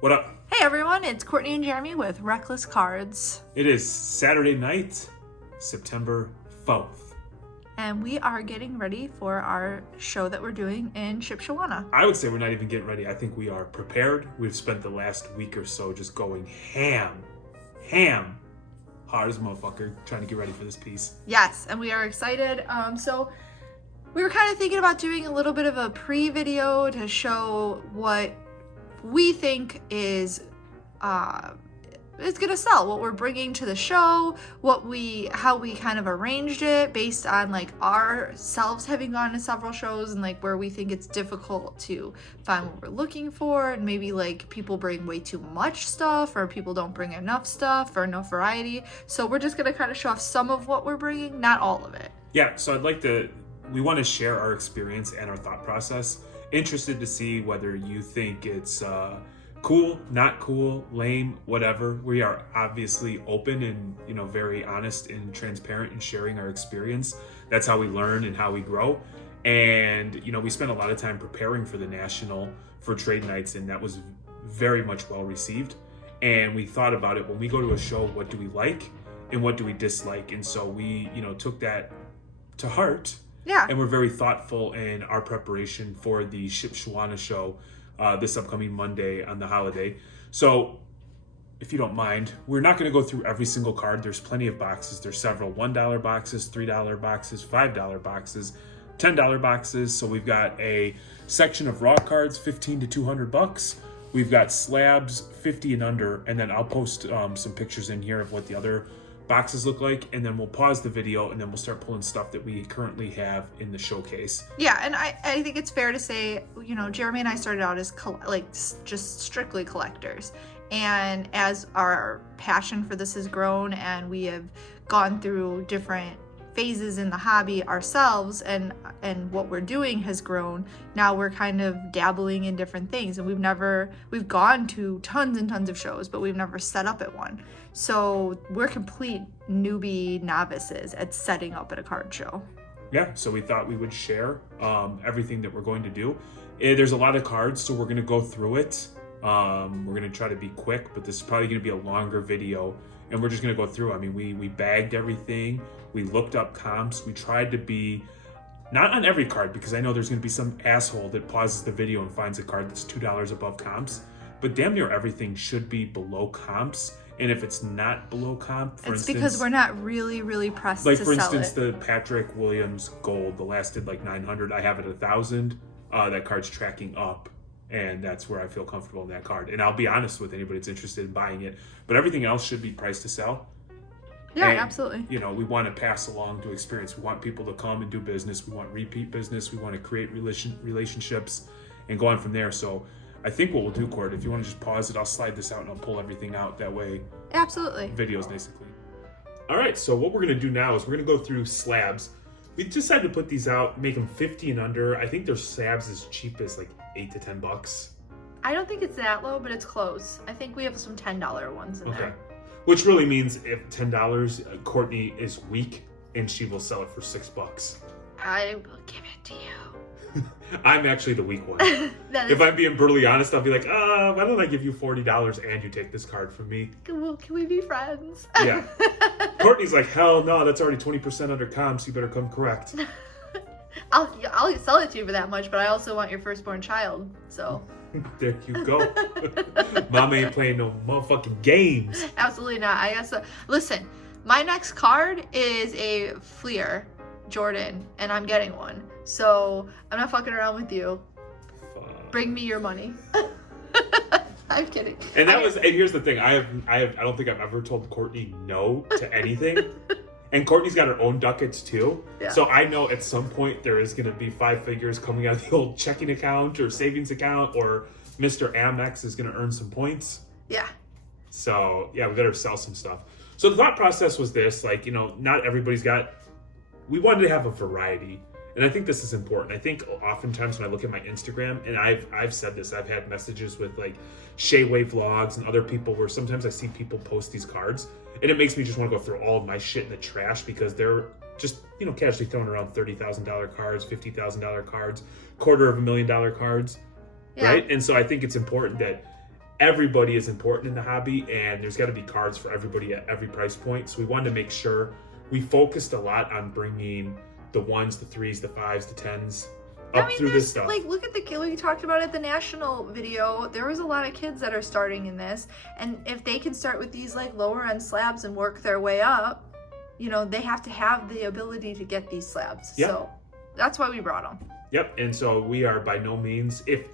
What up? Hey everyone, it's Courtney and Jeremy with Reckless Cards. It is Saturday night, September 4th. And we are getting ready for our show that we're doing in Shipshewana. I would say we're not even getting ready. I think we are prepared. We've spent the last week or so just going ham, hard as a motherfucker, trying to get ready for this piece. Yes, and we are excited. So we were kind of thinking about doing a little bit of a pre-video to show what we think is gonna sell, what we're bringing to the show, how we kind of arranged it based on like ourselves having gone to several shows and like where we think it's difficult to find what we're looking for, and maybe like people bring way too much stuff or people don't bring enough stuff or enough variety. So we're just gonna kind of show off some of what we're bringing, not all of it. Yeah, so we want to share our experience and our thought process. Interested to see whether you think it's cool, not cool, lame, whatever. We are obviously open and very honest and transparent in sharing our experience. That's how we learn and how we grow. And we spent a lot of time preparing for the national for trade nights, and that was very much well received. And we thought about it when we go to a show, what do we like and what do we dislike? And so we took that to heart. Yeah. And we're very thoughtful in our preparation for the Shipshewana show this upcoming Monday on the holiday. So if you don't mind, we're not going to go through every single card. There's plenty of boxes. There's several $1 boxes, $3 boxes, $5 boxes, $10 boxes. So we've got a section of raw cards, $15 to $200. We've got slabs, 50 and under. And then I'll post some pictures in here of what the other boxes look like, and then we'll pause the video and then we'll start pulling stuff that we currently have in the showcase. Yeah, and I think it's fair to say, Jeremy and I started out as just strictly collectors, and as our passion for this has grown and we have gone through different phases in the hobby ourselves, and what we're doing has grown, now we're kind of dabbling in different things, and we've gone to tons and tons of shows, but we've never set up at one. So we're complete newbie novices at setting up at a card show. Yeah, so we thought we would share everything that we're going to do. There's a lot of cards, so we're going to go through it. We're going to try to be quick, but this is probably going to be a longer video, and we're just going to go through. I mean, we bagged everything. We looked up comps. We tried to be, not on every card, because I know there's going to be some asshole that pauses the video and finds a card that's $2 above comps, but damn near everything should be below comps. And if it's not below comp, for instance, because we're not really pressed to sell it. Like for instance, the Patrick Williams Gold, the last did like 900. I have it 1,000. That card's tracking up, and that's where I feel comfortable in that card. And I'll be honest with anybody that's interested in buying it, but everything else should be priced to sell. Yeah, and, absolutely. We want to pass along to experience. We want people to come and do business. We want repeat business. We want to create relationships and go on from there. So I think what we'll do, Court, if you want to just pause it, I'll slide this out and I'll pull everything out. That way, absolutely, video's nice and clean. All right, so what we're going to do now is we're going to go through slabs. We decided to put these out, make them 50 and under. I think their slabs as cheap as like $8 to $10. I don't think it's that low, but it's close. I think we have some $10 ones in there. Which really means if $10, Courtney is weak and she will sell it for $6. I will give it to you. I'm actually the weak one. If I'm being brutally honest, I'll be like, why don't I give you $40 and you take this card from me? Well, can we be friends? Yeah. Courtney's like, hell no, that's already 20% under comps. You better come correct. I'll sell it to you for that much, but I also want your firstborn child, so. There you go. Mama ain't playing no motherfucking games. Absolutely not. I guess. Listen, my next card is a Fleer Jordan, and I'm getting one. So I'm not fucking around with you. Fuck. Bring me your money. I'm kidding. And here's the thing. I don't think I've ever told Courtney no to anything. And Courtney's got her own ducats too. Yeah. So I know at some point there is going to be 5 figures coming out of the old checking account or savings account, or Mr. Amex is going to earn some points. Yeah. So yeah, we better sell some stuff. So the thought process was this, not everybody's got, we wanted to have a variety. And I think this is important. I think oftentimes when I look at my Instagram, and I've said this, I've had messages with like Shayway Vlogs and other people where sometimes I see people post these cards and it makes me just want to go through all of my shit in the trash because they're just, casually throwing around $30,000 cards, $50,000 cards, $250,000 cards, yeah. Right? And so I think it's important that everybody is important in the hobby, and there's got to be cards for everybody at every price point. So we wanted to make sure we focused a lot on bringing the 1s, the 3s, the 5s, the 10s up through this stuff. Like, look at the kid we talked about at the national video. There was a lot of kids that are starting in this, and if they can start with these like lower end slabs and work their way up, you know, they have to have the ability to get these slabs. Yep. So that's why we brought them. Yep. And so we are by no means, if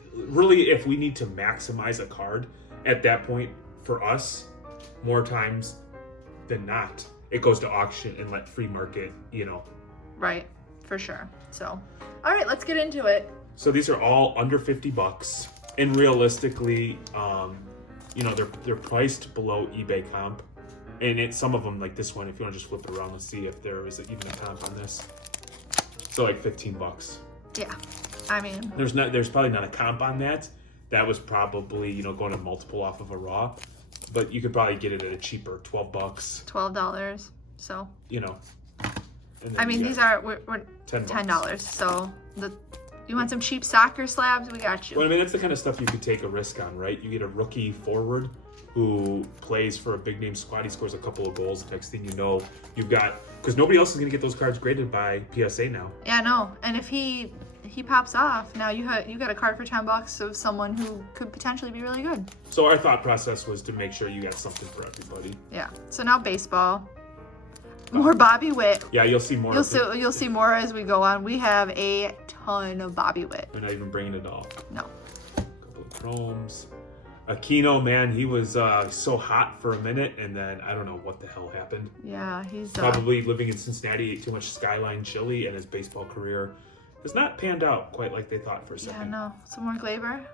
we need to maximize a card at that point, for us, more times than not, it goes to auction and let free market, you know. Right, for sure. So, all right, let's get into it. So these are all under $50, and realistically, you know, they're priced below eBay comp, and some of them, like this one, if you want to just flip it around, let's see if there is even a comp on this. So like $15. Yeah, I mean, there's probably not a comp on that. That was probably, you know, going a multiple off of a raw, but you could probably get it at a cheaper $12. $12. So, you know. I mean, these are we're $10. So you want some cheap soccer slabs? We got you. Well, I mean, that's the kind of stuff you could take a risk on, right? You get a rookie forward who plays for a big name squad. He scores a couple of goals. Next thing you know, you've got, because nobody else is going to get those cards graded by PSA now. Yeah, no. And if he pops off, now you got a card for $10 of someone who could potentially be really good. So our thought process was to make sure you got something for everybody. Yeah. So now baseball. More Bobby Witt. Yeah, you'll see more. You'll see more as we go on. We have a ton of Bobby Witt. We're not even bringing it all. No. A couple of chromes. Aquino, man, he was so hot for a minute, and then I don't know what the hell happened. Yeah, he's probably living in Cincinnati, ate too much Skyline chili, and his baseball career has not panned out quite like they thought for a second. Yeah, no. Some more Glaber.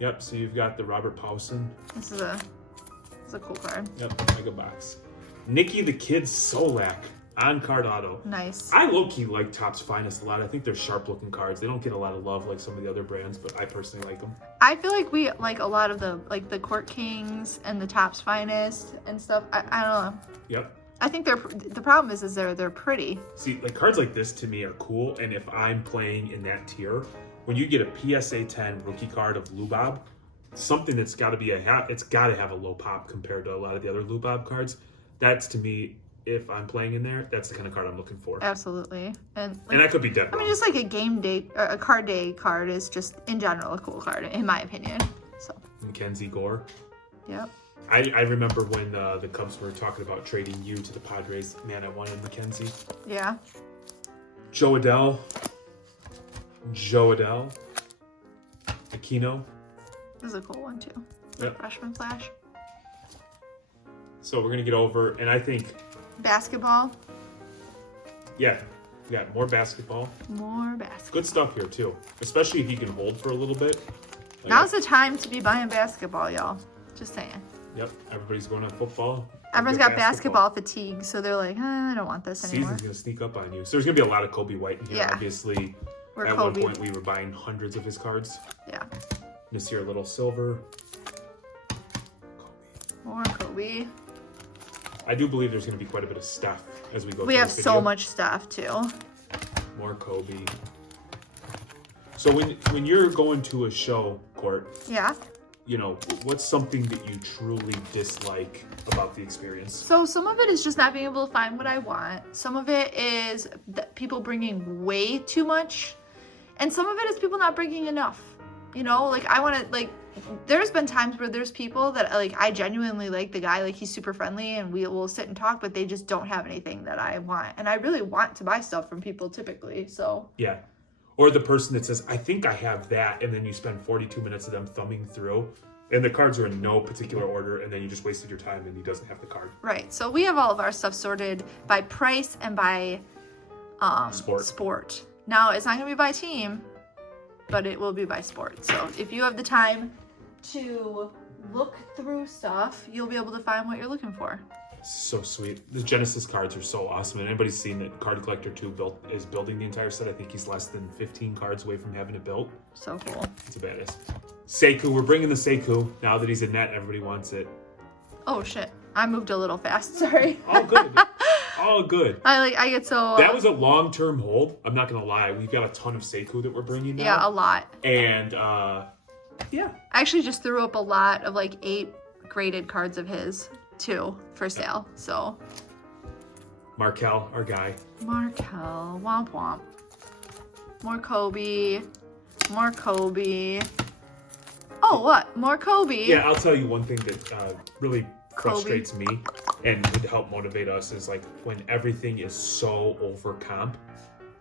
Yep. So you've got the Robert Powson. This is a cool card. Yep, mega box. Nikki the Kid Solak on card auto. Nice. I low-key like Topps Finest a lot. I think they're sharp-looking cards. They don't get a lot of love like some of the other brands, but I personally like them. I feel like we like a lot of the Court Kings and the Topps Finest and stuff. I don't know. Yep. I think the problem is they're pretty. See, like cards like this to me are cool, and if I'm playing in that tier, when you get a PSA 10 rookie card of Lubob, something that's got to be it's got to have a low pop compared to a lot of the other Lubob cards. That's, to me, if I'm playing in there, that's the kind of card I'm looking for. Absolutely. And I could be dead wrong. I mean, just like a game day, a card day card is just in general a cool card, in my opinion. So. Mackenzie Gore. Yep. I remember when the Cubs were talking about trading you to the Padres. Man, I wanted Mackenzie. Yeah. Joe Adell. Aquino. This is a cool one too. Yep. Freshman Flash. So we're gonna get over, and I think basketball. Yeah, we got more basketball. More basketball. Good stuff here too, especially if you can hold for a little bit. Like, now's the time to be buying basketball, y'all. Just saying. Yep, everybody's going on football. Everyone's got basketball fatigue, so they're like, I don't want this anymore. Season's gonna sneak up on you. So there's gonna be a lot of Kobe White in here. Yeah. Obviously, at one point we were buying hundreds of his cards. Yeah. Nasir Little Silver. More Kobe. I do believe there's going to be quite a bit of stuff as we go through We have this so video. much stuff too. More Kobe. So when you're going to a show, Court, yeah, you know, what's something that you truly dislike about the experience? So some of it is just not being able to find what I want. Some of it is people bringing way too much. And some of it is people not bringing enough. You know, like I want to, like, there's been times where there's people that, like, I genuinely like the guy, like he's super friendly and we will sit and talk, but they just don't have anything that I want. And I really want to buy stuff from people typically, so. Yeah. Or the person that says, I think I have that, and then you spend 42 minutes of them thumbing through, and the cards are in no particular order, and then you just wasted your time and he doesn't have the card. Right. So we have all of our stuff sorted by price and by sport. Now, it's not going to be by team, but it will be by sport. So if you have the time to look through stuff, you'll be able to find what you're looking for. So sweet. The Genesis cards are so awesome. And anybody's seen that Card Collector 2 is building the entire set. I think he's less than 15 cards away from having it built. So cool. It's a badass. Sekou, we're bringing the Sekou. Now that he's in net, everybody wants it. Oh shit. I moved a little fast, sorry. All good. All good. I get so... That was a long-term hold. I'm not going to lie. We've got a ton of Sekou that we're bringing now. Yeah, a lot. And Yeah. I actually just threw up a lot of like 8 graded cards of his too for sale. So Markel, our guy. Markel, womp womp. More Kobe. More Kobe. Oh, what? More Kobe. Yeah, I'll tell you one thing that really frustrates me and would help motivate us is like when everything is so over comp.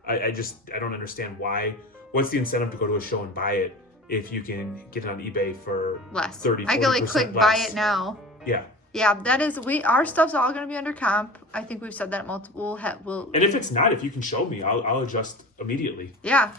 I don't understand why. What's the incentive to go to a show and buy it if you can get it on eBay for Less. 30, 40% I can like click less? buy it now. Yeah. Yeah, that is our stuff's all gonna be under comp. I think we've said that multiple. And if it's not, if you can show me, I'll adjust immediately. Yeah.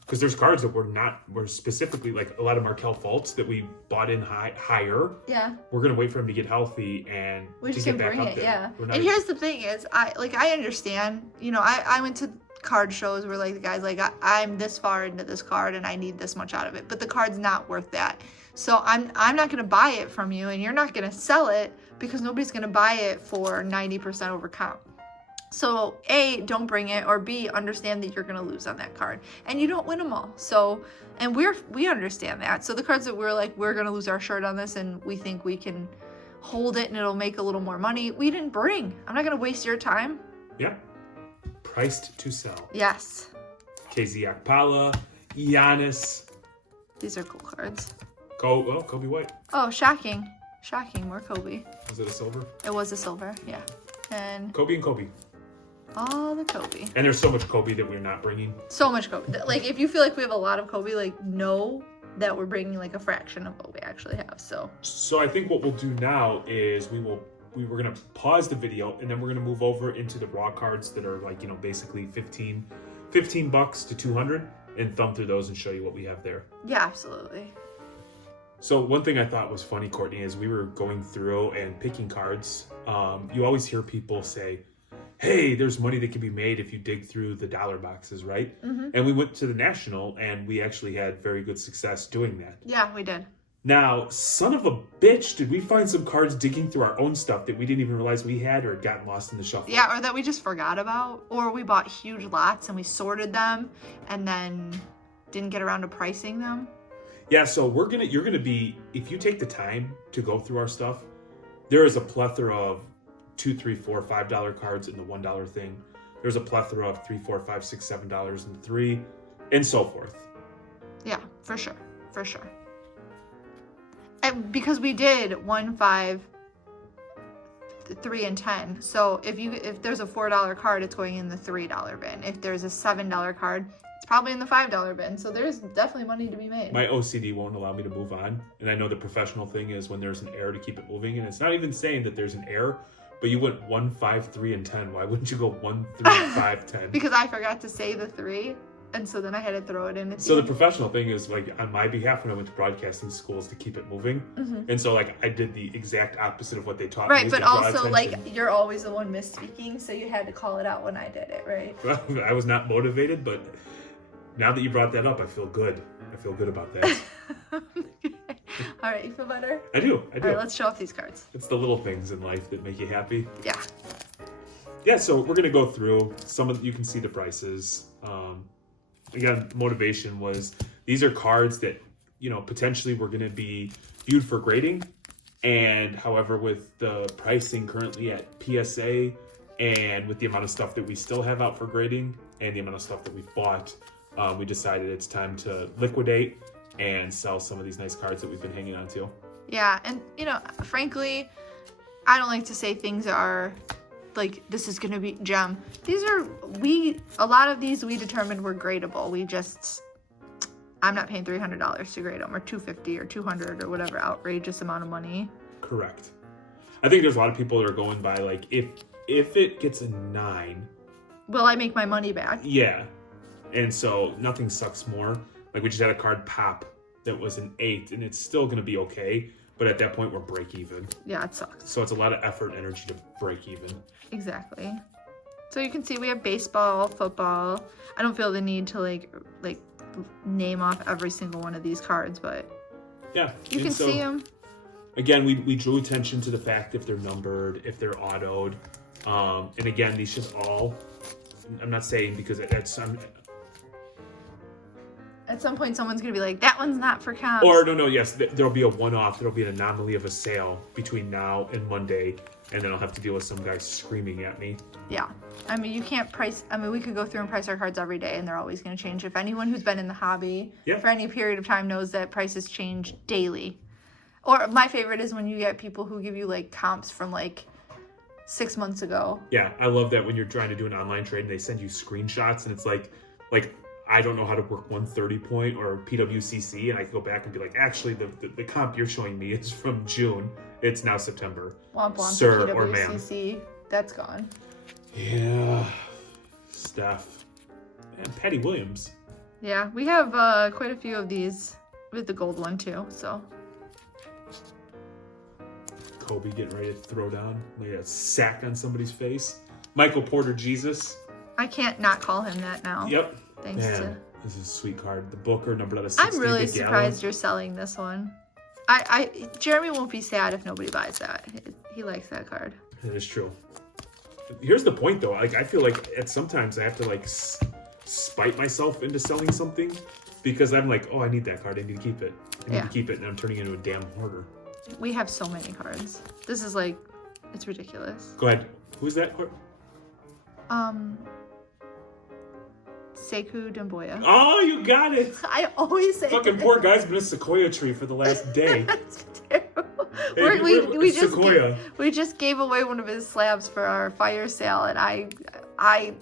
Because there's cards that were specifically like a lot of Markel faults that we bought in higher. Yeah. We're gonna wait for him to get healthy and We to just get can back bring up it, there. yeah. We're not And here's the thing is, I understand, you know, I went to card shows where like the guy's like, I'm this far into this card and I need this much out of it, but the card's not worth that. So I'm not gonna buy it from you and you're not gonna sell it because nobody's gonna buy it for 90% over comp. So A, don't bring it, or B, understand that you're gonna lose on that card. And you don't win them all. So, and we understand that. So the cards that we're like, we're gonna lose our shirt on this and we think we can hold it and it'll make a little more money, we didn't bring. I'm not gonna waste your time. Yeah. Priced to sell. Yes. KZ Akpala, Giannis. These are cool cards. Kobe White. Oh, shocking. Shocking, more Kobe. Was it a silver? It was a silver, yeah. And Kobe and Kobe. all the Kobe. And there's so much Kobe that we're not bringing. So much Kobe. Like, if you feel like we have a lot of Kobe, like, know that we're bringing, like, a fraction of what we actually have, so. So I think what we'll do now is we're going to pause the video and then we're going to move over into the raw cards that are like, you know, basically $15 to $200 and thumb through those and show you what we have there. Yeah, absolutely. So one thing I thought was funny, Courtney, is we were going through and picking cards. You always hear people say, hey, there's money that can be made if you dig through the dollar boxes, right? Mm-hmm. And we went to the National and we actually had very good success doing that. Yeah, we did. Now, son of a bitch, did we find some cards digging through our own stuff that we didn't even realize we had or had gotten lost in the shuffle? Yeah, or that we just forgot about. Or we bought huge lots and we sorted them and then didn't get around to pricing them. Yeah, so you're gonna be, if you take the time to go through our stuff, there is a plethora of $2, $3, $4, $5 cards in the $1 thing. There's a plethora of $3, $4, $5, $6, $7 in the $3, and so forth. Yeah, for sure. For sure. And because we did 1, 5, 3, and 10. So if there's a $4 card, it's going in the $3 bin. If there's a $7 card, it's probably in the $5 bin. So there's definitely money to be made. My OCD won't allow me to move on. And I know the professional thing is when there's an error to keep it moving. And it's not even saying that there's an error, but you went 1, 5, 3, and 10. Why wouldn't you go 1, 3, 5, 10? Because I forgot to say the 3. And so then I had to throw it in. So the professional thing is like on my behalf when I went to broadcasting schools to keep it moving. Mm-hmm. And so like I did the exact opposite of what they taught me. Right, but also like you're always the one misspeaking, so you had to call it out when I did it, right? Well, I was not motivated, but now that you brought that up, I feel good. I feel good about that. Okay. All right, you feel better? I do. All right, let's show off these cards. It's the little things in life that make you happy. Yeah. Yeah, so we're gonna go through some of. You can see the prices. Again, motivation was these are cards that, you know, potentially were going to be viewed for grading. And however, with the pricing currently at PSA and with the amount of stuff that we still have out for grading and the amount of stuff that we bought, we decided it's time to liquidate and sell some of these nice cards that we've been hanging on to. Yeah, and, you know, frankly, I don't like to say things are like this is gonna be gem. A lot of these we determined were gradable. I'm not paying $300 to grade them, or $250 or $200 or whatever outrageous amount of money. Correct. I think there's a lot of people that are going by like if it gets a 9, will I make my money back? Yeah, and so nothing sucks more. Like we just had a card pop that was an 8, and it's still gonna be okay. But at that point, we're break even. Yeah, it sucks. So it's a lot of effort and energy to break even. Exactly. So you can see we have baseball, football. I don't feel the need to like name off every single one of these cards, but yeah, you can see them. Again, we drew attention to the fact if they're numbered, if they're autoed. And again, these should all, I'm not saying because At some point, someone's going to be like, that one's not for comps. Or, no, yes, there'll be a one-off. There'll be an anomaly of a sale between now and Monday, and then I'll have to deal with some guy screaming at me. Yeah. I mean, you can't price... I mean, we could go through and price our cards every day, and they're always going to change. If anyone who's been in the hobby for any period of time knows that prices change daily. Or my favorite is when you get people who give you, like, comps from, like, 6 months ago. Yeah, I love that when you're trying to do an online trade and they send you screenshots, and it's like I don't know how to work 130 point or PWCC, and I can go back and be like, actually, the comp you're showing me is from June. It's now September. Womp womp, Sir or ma'am. PWCC, that's gone. Yeah, Steph. And Patty Williams. Yeah, we have quite a few of these with the gold one, too, so... Kobe getting ready to throw down like a sack on somebody's face. Michael Porter Jesus. I can't not call him that now. Yep. Thanks to... This is a sweet card. The Booker, numbered out of 60. I'm really surprised you're selling this one. Jeremy won't be sad if nobody buys that. He likes that card. That is true. Here's the point, though. Like, I feel like sometimes I have to, like, spite myself into selling something because I'm like, oh, I need that card. I need to keep it. I need to keep it, and I'm turning into a damn hoarder. We have so many cards. This is like, it's ridiculous. Go ahead. Who's that card? Sekou Doumbouya. Oh, you got it. I always say fucking poor guy's been a sequoia tree for the last day. That's terrible. Hey, we just gave away one of his slabs for our fire sale, and I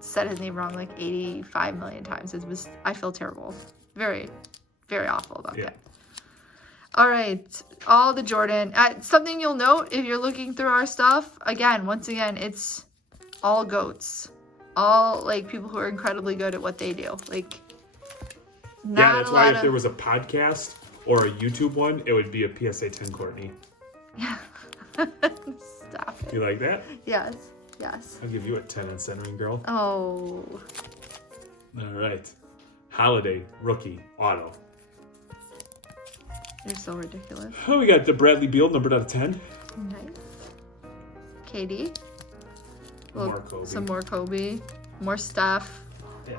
said his name wrong like 85 million times. I feel terrible. Very, very awful about that. All right, all the Jordan. Something you'll note if you're looking through our stuff, once again, it's all GOATs. All, like, people who are incredibly good at what they do. Like, that's why if there was a podcast or a YouTube one, it would be a PSA 10 Courtney. Yeah. Stop it. You like that? Yes. I'll give you a 10 on centering, girl. Oh. All right. Holiday Rookie Auto. They're so ridiculous. Oh, we got the Bradley Beal, numbered out of 10. Nice. KD. More Kobe. Some more Kobe. More stuff. Yeah.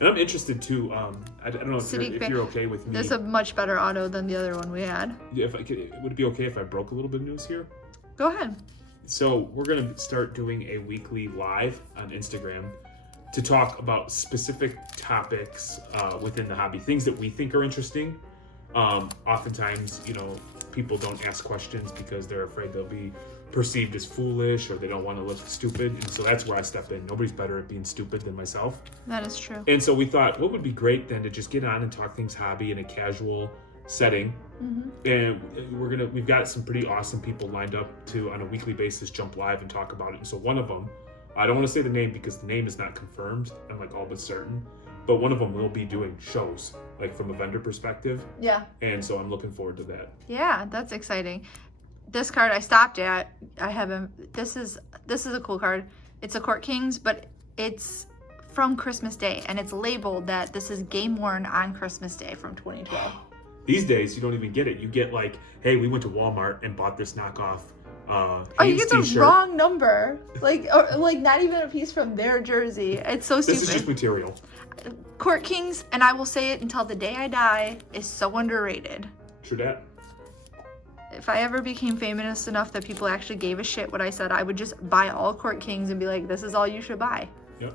And I'm interested, too. I don't know if you're okay with me. This is a much better auto than the other one we had. Yeah, would it be okay if I broke a little bit of news here? Go ahead. So we're going to start doing a weekly live on Instagram to talk about specific topics within the hobby. Things that we think are interesting. Oftentimes, people don't ask questions because they're afraid they'll be perceived as foolish or they don't want to look stupid, and so that's where I step in. Nobody's better at being stupid than myself. That is true. And so we thought, what would be great then to just get on and talk things hobby in a casual setting. And we've got some pretty awesome people lined up to on a weekly basis jump live and talk about it. And so one of them, I don't want to say the name because the name is not confirmed, I'm like all but certain, but one of them will be doing shows like from a vendor perspective. Yeah. And so I'm looking forward to that. Yeah, that's exciting. This card I stopped at. I haven't. This is a cool card. It's a Court Kings, but it's from Christmas Day, and it's labeled that this is game worn on Christmas Day from 2012. These days, you don't even get it. You get like, hey, we went to Walmart and bought this knockoff. You get the wrong number. Like not even a piece from their jersey. It's so stupid. This is just material. Court Kings, and I will say it until the day I die, is so underrated. True that. If I ever became famous enough that people actually gave a shit what I said, I would just buy all Court Kings and be like, this is all you should buy. Yep.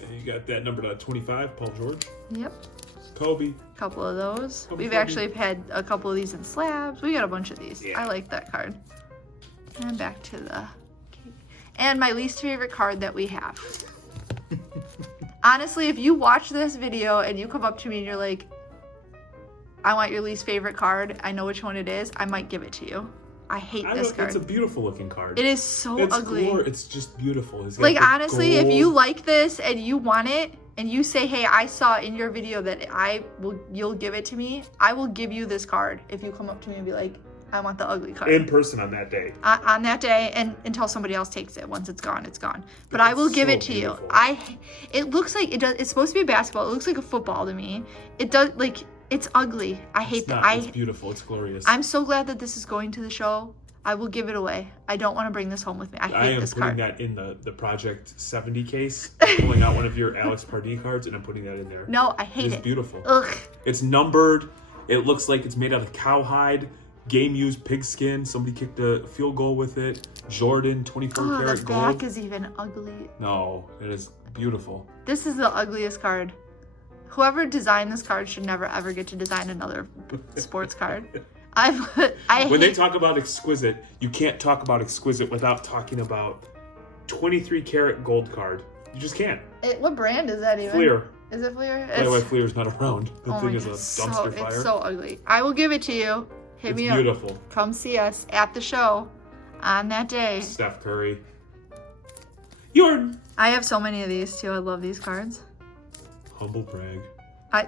And you got that numbered at 25, Paul George. Yep. Kobe. A couple of those. We've Kobe. actually had a couple of these in slabs. We got a bunch of these. Yeah. I like that card. And back to the... And my least favorite card that we have. Honestly, if you watch this video and you come up to me and you're like, I want your least favorite card, I know which one it is, I might give it to you. I hate this card. It's a beautiful looking card. It is so ugly. It's just beautiful. Like, honestly, if you like this and you want it, and you say, hey, I saw in your video that you'll give it to me, I will give you this card if you come up to me and be like, I want the ugly card. In person on that day. On that day, and until somebody else takes it. Once it's gone, it's gone. But I will give it to you. It looks like it's supposed to be a basketball. It looks like a football to me. It does, like, it's ugly. I hate that. It's beautiful. It's glorious. I'm so glad that this is going to the show. I will give it away. I don't want to bring this home with me. I hate this card. I am putting that in the Project 70 case. I'm pulling out one of your Alex Pardee cards, and I'm putting that in there. No, I hate it. It's beautiful. Ugh. It's numbered. It looks like it's made out of cowhide. Game-used pigskin. Somebody kicked a field goal with it. Jordan, 24-karat the gold. back is even ugly. No, it is beautiful. This is the ugliest card. Whoever designed this card should never ever get to design another sports card. When they talk about exquisite, you can't talk about exquisite without talking about 23-karat gold card. You just can't. What brand is that even? Fleer. Is it Fleer? By the way, Fleer's not around. The thing is a dumpster fire. It's so ugly. I will give it to you. Hit me up. It's beautiful. Come see us at the show on that day. Steph Curry. Jordan. I have so many of these too. I love these cards. Humble brag. I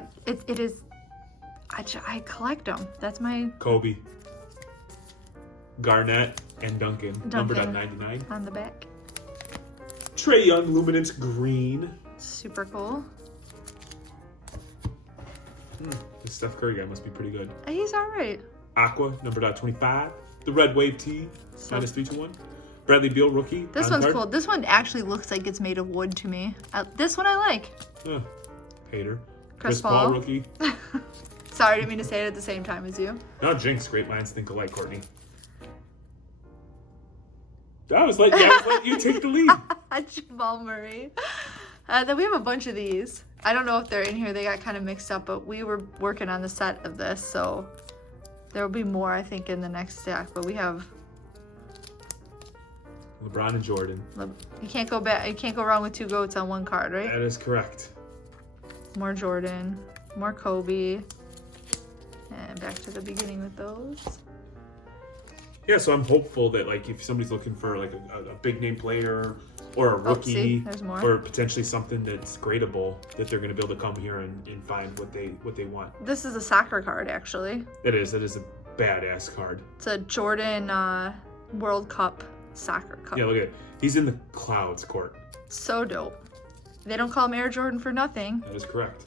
collect them. That's my... Kobe. Garnett and Duncan. Numbered at 99. On the back. Trae Young Luminance Green. Super cool. This Steph Curry guy must be pretty good. He's all right. Aqua, numbered at 25. The Red Wave T, -321. Bradley Beal, rookie. This one's cool. This one actually looks like it's made of wood to me. This one I like. Hater. Chris Paul, rookie. Sorry, I didn't mean to say it at the same time as you. No, Jinx, great minds think alike, Courtney. I was letting you take the lead. Jamal Murray. Then we have a bunch of these. I don't know if they're in here. They got kind of mixed up, but we were working on the set of this, so there will be more, I think, in the next stack. But we have LeBron and Jordan. You can't go back. You can't go wrong with two goats on one card, right? That is correct. More Jordan, more Kobe, and back to the beginning with those. Yeah, so I'm hopeful that like if somebody's looking for like a big name player or a rookie, there's more. or potentially something that's gradable, that they're going to be able to come here and find what they want. This is a soccer card, actually. It is. It is a badass card. It's a Jordan World Cup soccer cup. Yeah, look at it. He's in the clouds, Court. So dope. They don't call him Air Jordan for nothing. That is correct.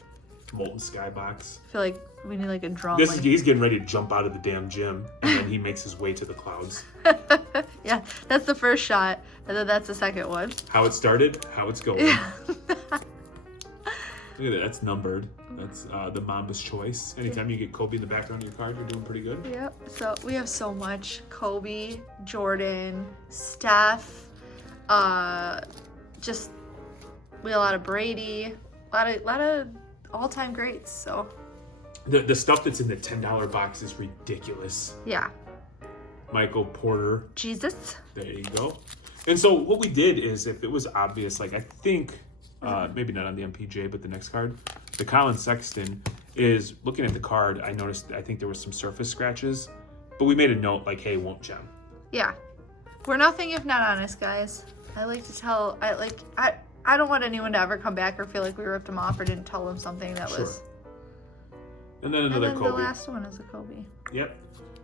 Molten Skybox. I feel like we need like a drum. He's getting ready to jump out of the damn gym, and then he makes his way to the clouds. Yeah, that's the first shot, and then that's the second one. How it started, how it's going. Yeah. Look at that. That's numbered. That's the Mamba's Choice. Anytime you get Kobe in the background of your card, you're doing pretty good. Yep. So we have so much. Kobe, Jordan, Steph, just we have a lot of Brady, a lot of all-time greats. So the stuff that's in the $10 box is ridiculous. Yeah. Michael Porter. Jesus. There you go. And so what we did is, if it was obvious, like I think, maybe not on the MPJ, but the next card, the Colin Sexton is looking at the card. I noticed, I think there was some surface scratches, but we made a note like, hey, won't gem. Yeah. We're nothing if not honest, guys. I like to tell, I don't want anyone to ever come back or feel like we ripped them off or didn't tell them something that was. And then another Kobe. The last one is a Kobe. Yep.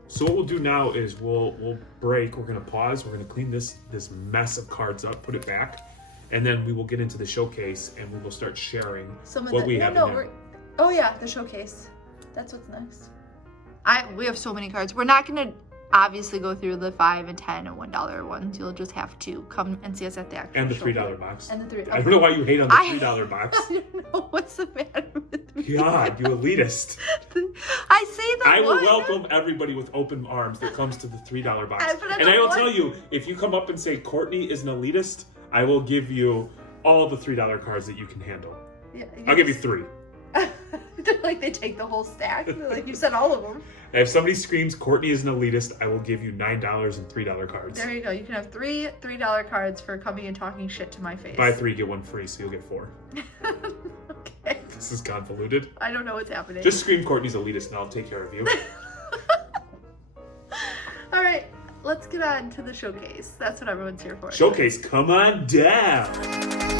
So what we'll do now is we'll break. We're gonna pause. We're gonna clean this mess of cards up, put it back, and then we will get into the showcase and we will start sharing what we have. Oh yeah, the showcase. That's what's next. We have so many cards. We're not gonna obviously go through the $5 and $10 and $1 ones. You'll just have to come and see us at the actual and the showcase. $3 box. And the $3. I don't know why you hate on the $3 box. I don't know what's the matter with me. God, you elitist. I say that. I will welcome everybody with open arms that comes to the $3 box. And I will tell you, if you come up and say Courtney is an elitist, I will give you all the $3 cards that you can handle. Yeah, I'll give you 3. Like they take the whole stack. Like you said all of them. If somebody screams Courtney is an elitist, I will give you $9 and $3 cards. There you go. You can have three $3 cards for coming and talking shit to my face. Buy 3, get 1 free, so you'll get 4. Okay. This is convoluted. I don't know what's happening. Just scream Courtney's elitist and I'll take care of you. All right, let's get on to the showcase. That's what everyone's here for. Showcase, come on down.